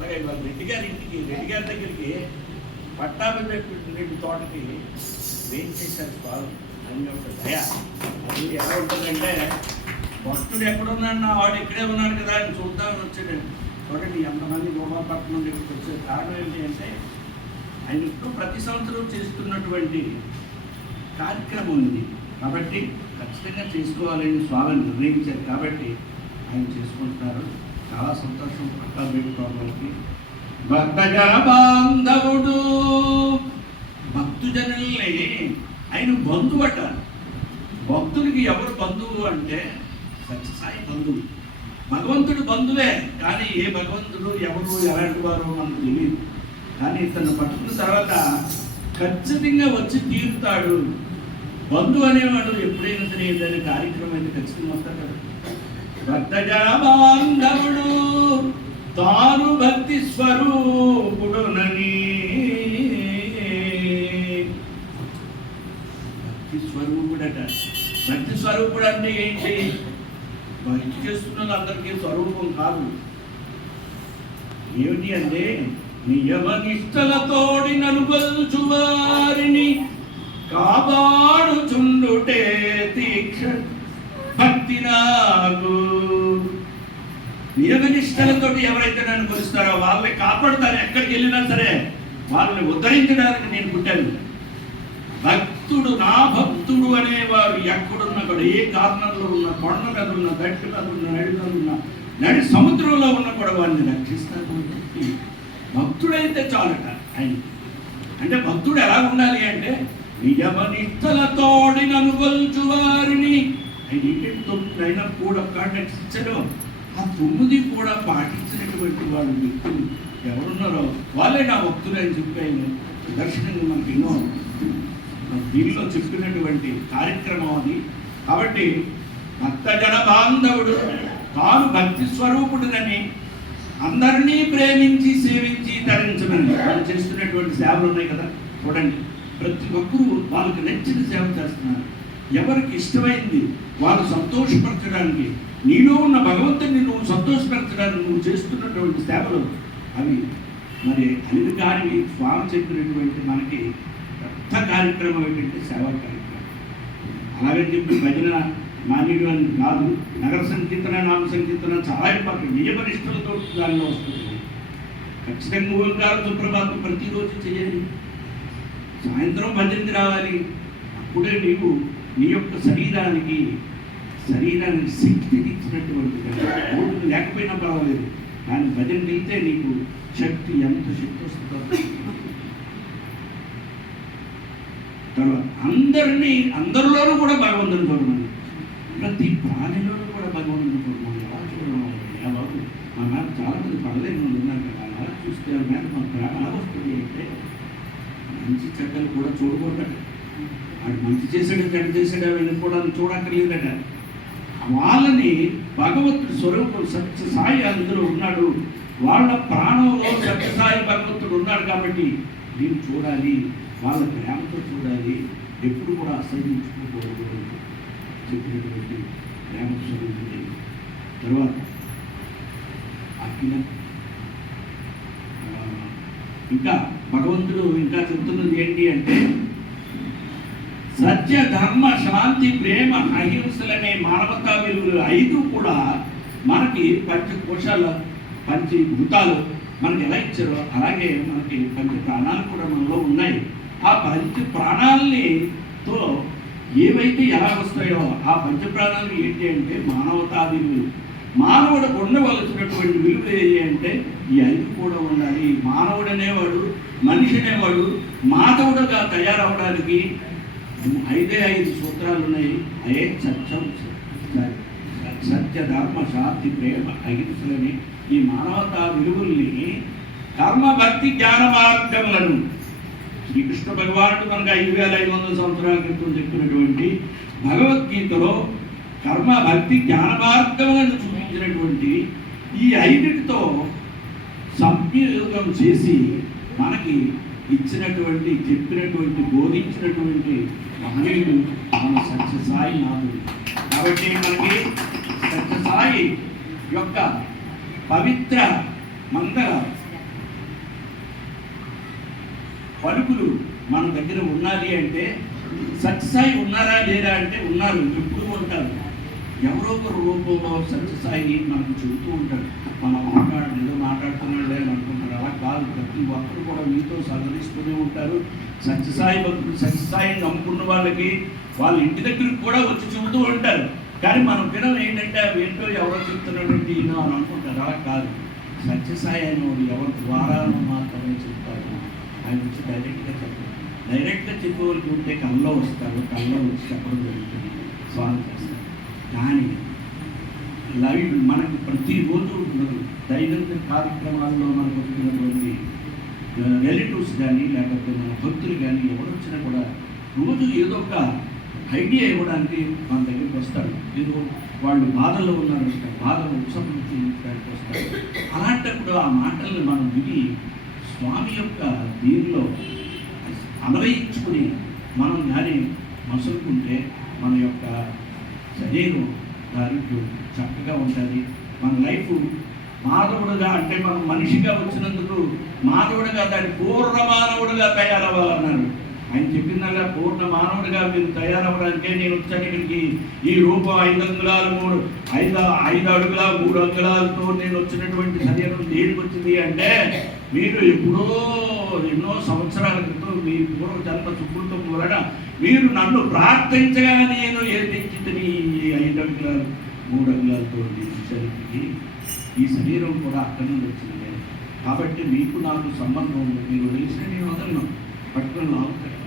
అలాగే ఇవాళ రెడ్డి గారి ఇంటికి రెడ్డి గారి దగ్గరికి పట్టాభిరెడ్డి తోటకి ఏం చేశారు స్వామి అని ఒక దయ. అది ఎలా ఉంటుందంటే భక్తుడు ఎక్కడున్నాడు వాడు ఇక్కడే ఉన్నాడు కదా అని చూద్దామని వచ్చాడు చూడండి ఎంతమంది గోపాలపట్నం దగ్గరికి వచ్చే కారణం ఏంటి అంటే ఆయన ఇప్పుడు ప్రతి సంవత్సరం చేస్తున్నటువంటి కార్యక్రమం ఉంది. కాబట్టి ఖచ్చితంగా చేసుకోవాలని స్వామి నిర్ణయించారు. కాబట్టి ఆయన చేసుకుంటున్నారు. చాలా సంతోషం పట్టా పెట్టుకోవడానికి భక్తజన బాంధవుడు భక్తుజనుల్ని ఆయన బంధువు అట భక్తుడికి ఎవరు బంధువు అంటే సత్యసాయి బంధువు. భగవంతుడు బంధువే కానీ ఏ భగవంతుడు ఎవరు ఎలాంటి వారు మనకు తెలియదు కానీ తను పట్టుకున్న తర్వాత ఖచ్చితంగా వచ్చి తీరుతాడు. బంధు అనేవాడు ఎప్పుడైనా సరే ఏదైనా కార్యక్రమం అయితే ఖచ్చితంగా వస్తాడు కదా. భక్తజాబాంధవుడు తాను భక్తి స్వరూపుడునని. భక్తి స్వరూపుడట. భక్తి స్వరూపుడు అంటే ఏంటి భక్తి చేస్తున్నది అందరికీ స్వరూపం కాదు. ఏమిటి అంటే నియమనిష్టలతోడి నిష్టలతోడి కాపాడుచుండుటే దీక్ష భక్తి నాకు నియమ ఎవరైతే నన్ను కొలుస్తారో వాళ్ళని కాపాడుతారు ఎక్కడికి వెళ్ళినా సరే వాళ్ళని ఉద్ధరించడానికి నేను పుట్టాను. భక్తుడు నా భక్తుడు అనేవారు ఎక్కడున్నా కూడా ఏ కార్నర్లో ఉన్న కొండ మీద ఉన్న గట్టి మీద ఉన్న నడి మీద ఉన్న నడి సముద్రంలో ఉన్న కూడా వారిని రక్షిస్తారు చెప్పి భక్తుడైతే చాలట. ఆయన అంటే భక్తుడు ఎలా ఉండాలి అంటే నిజమనిష్టలతోడి ననుగొల్చు వారిని ఆయన ఏంటంటే తొమ్మిది అయినా కూడా కాంటాక్ట్స్ ఇచ్చాడు. ఆ తొమ్మిది కూడా పాటించినటువంటి వాళ్ళు వ్యక్తులు ఎవరున్నారో వాళ్ళే నా భక్తులు అని చెప్పి ఆయన దర్శనంగా మనకి ఎన్నో దీనిలో చెప్పినటువంటి కార్యక్రమం అది. కాబట్టి భక్తజన బాంధవుడు తాను భక్తి స్వరూపుడునని అందరినీ ప్రేమించి సేవించి తరించమని. వాళ్ళు చేస్తున్నటువంటి సేవలు ఉన్నాయి కదా? చూడండి. ప్రతి ఒక్కరూ వాళ్ళకి నచ్చిన సేవ చేస్తున్నారు. ఎవరికి ఇష్టమైంది? వాళ్ళు సంతోషపరచడానికి నీలో ఉన్న భగవంతుని నువ్వు సంతోషపరచడానికి నువ్వు చేస్తున్నటువంటి సేవలు అవి మరి అనిల్ కానీ స్వామి చెప్పినటువంటి మనకి పెద్ద కార్యక్రమం ఏంటంటే సేవా కార్యక్రమం. అలాగని చెప్పి భజన మాన్యుడు అని కాదు నగర సంకీర్తన నామ సంకీర్తన చాలా ఇంపార్టెంట్. నియమనిష్టలతో దానిలో వస్తుంది. ఖచ్చితంగా ఓంకారం సుప్రభాతం ప్రతిరోజు చేయాలి. సాయంత్రం భజనకి రావాలి. అప్పుడే నీవు నీ యొక్క శరీరానికి శరీరానికి శక్తిని ఇచ్చినటువంటి ఓటుకు లేకపోయినా పర్వాలేదు. కానీ భజన వెళ్తే నీకు శక్తి ఎంత శక్తి వస్తుందో తర్వాత అందరినీ అందరిలోనూ కూడా భగవంతుని చూడమని ప్రతి ప్రాణిలోనూ కూడా భగవంతుని చూడమని ఎలా చూడడం ఎలా బాబు? మా మేడ చాలా మంది పడలేని వాళ్ళు ఉన్నారు కదా. అలా చూస్తే ఆ మీద మా ప్రేమ ఎలా వస్తుంది అంటే మంచి చెడ్డలు కూడా చూడకూడదట. వాడు మంచి చేశాడు చెడ్డ చేశాడు అవన్నీ కూడా చూడక్కర్లేదట. వాళ్ళని భగవంతుడు స్వరూపం సత్య సాయి అందులో ఉన్నాడు. వాళ్ళ ప్రాణంలో సత్య సాయి భగవంతుడు ఉన్నాడు కాబట్టి దీన్ని చూడాలి వాళ్ళ ప్రేమతో చూడాలి ఎప్పుడు కూడా అసహించుకోకూడదు చెప్పినటువంటి ప్రేమ స్వరూపుడే తర్వాత అఖిల ఇంకా భగవంతుడు ఇంకా చెప్తున్నది ఏంటి అంటే సత్య ధర్మ శాంతి ప్రేమ అహింసలనే మానవతా విలువలు ఐదు కూడా మనకి పంచకోశాల పంచభూతాలు మనకి ఎలా ఇచ్చారో అలాగే మనకి పంచ ప్రాణాలు కూడా మనలో ఉన్నాయి. ఆ పంచ ప్రాణాలని తో ఏవైతే ఎలా వస్తాయో ఆ పంచ ప్రాణాలు ఏంటి అంటే మానవతా విలువలు మానవుడు ఉండవలసినటువంటి విలువలు ఏంటి అంటే ఈ ఐదు కూడా ఉండాలి. మానవుడు అనేవాడు మనిషి అనేవాడు మాధవుడుగా తయారవడానికి ఐదే ఐదు సూత్రాలు ఉన్నాయి. అదే సత్యం. సత్య ధర్మ శాంతి ప్రేమ అహింసలని ఈ మానవతా విలువల్ని కర్మ భక్తి జ్ఞాన మార్గములను శ్రీకృష్ణ భగవానుడు మనకు ఐదు వేల ఐదు వందల సంవత్సరాల క్రితం చెప్పినటువంటి భగవద్గీతలో కర్మ భక్తి జ్ఞాన మార్గములను చూపించినటువంటి ఈ ఐదుటితో సంయోగం చేసి మనకి ఇచ్చినటువంటి చెప్పినటువంటి బోధించినటువంటి మహనీయుడు మన సత్యసాయి నాథుడు. కాబట్టి మనకి సత్యసాయి యొక్క పవిత్ర మంగళ పలుకులు మన దగ్గర ఉన్నది అంటే సత్యసాయి ఉన్నారా లేదా అంటే ఉన్నారు ఎప్పుడు ఉంటారు. ఎవరో ఒకరు రూపంలో సత్యసాయి మనకు చెబుతూ ఉంటారు మనం మాట్లాడు ఏదో మాట్లాడుతున్నాడే అని అనుకుంటారు. అలా కాదు. ప్రతి ఒక్కరు కూడా మీతో సహకరిస్తూనే ఉంటారు. సత్యసాయి భక్తులు సత్యసాయిని నమ్ముకున్న వాళ్ళకి వాళ్ళ ఇంటి దగ్గరికి కూడా వచ్చి చెబుతూ ఉంటారు. కానీ మనం వినం ఏంటంటే ఏంటో ఎవరో చెప్తున్నటువంటి ఈయన అని అనుకుంటారు. అలా కాదు. సత్యసాయి అని వాడు ఎవరి ద్వారా మాత్రమే చెప్తారు ఆయన వచ్చి డైరెక్ట్గా చెప్పారు డైరెక్ట్గా చెప్పేవాళ్ళకి ఉంటే కళ్ళలో వస్తారు. కళ్ళలో వచ్చి చెప్పడం జరుగుతుంది. స్వామి చేస్తారు. కానీ లైవ్ మనకు ప్రతిరోజు ఉండదు దైనందిన కార్యక్రమాల్లో మనకు వస్తున్నటువంటి రిలేటివ్స్ కానీ లేకపోతే మన భక్తులు కానీ ఎవరు వచ్చినా కూడా రోజు ఏదో ఒక ఐడియా ఇవ్వడానికి మన దగ్గరికి వస్తారు. ఏదో వాళ్ళు బాధల్లో ఉన్నారు బాధలు ఉపసంహరించడానికి వస్తారు. అలాంటప్పుడు ఆ మాటల్ని మనం విని స్వామి యొక్క దీనిలో అన్వయించుకుని మనం కానీ మసులుకుంటే మన యొక్క శరీరం దానికి చక్కగా ఉంటుంది మన లైఫ్ మానవుడుగా అంటే మనం మనిషిగా వచ్చినందుకు మానవుడిగా దాని పూర్ణ మానవుడిగా తయారవ్వాలన్నారు ఆయన చెప్పిందల్లా పూర్ణ మానవుడిగా మీరు తయారవ్వడానికే నేను వచ్చాను ఇక్కడికి. ఈ రూపం ఐదు అంగుళాలు మూడు ఐదు ఐదు అడుగుల మూడు అంగుళాలతో నేను వచ్చినటువంటి శరీరం దేనికి వచ్చింది అంటే మీరు ఎప్పుడో ఎన్నో సంవత్సరాల క్రితం మీ పూర్వ జన్మ సుకృతం వలన మీరు నన్ను ప్రార్థించగానే నేను ఏదించితిని ఈ ఐదు అంగుళాలు మూడు అంగుళాలతో నేను ఈ శరీరం కూడా అక్కడి నుండి వచ్చింది. కాబట్టి మీకు నాకు సంబంధం ఉంది. మీరు వదిలిస్తే నేను వదలను. పట్టుకొని లాగుతాను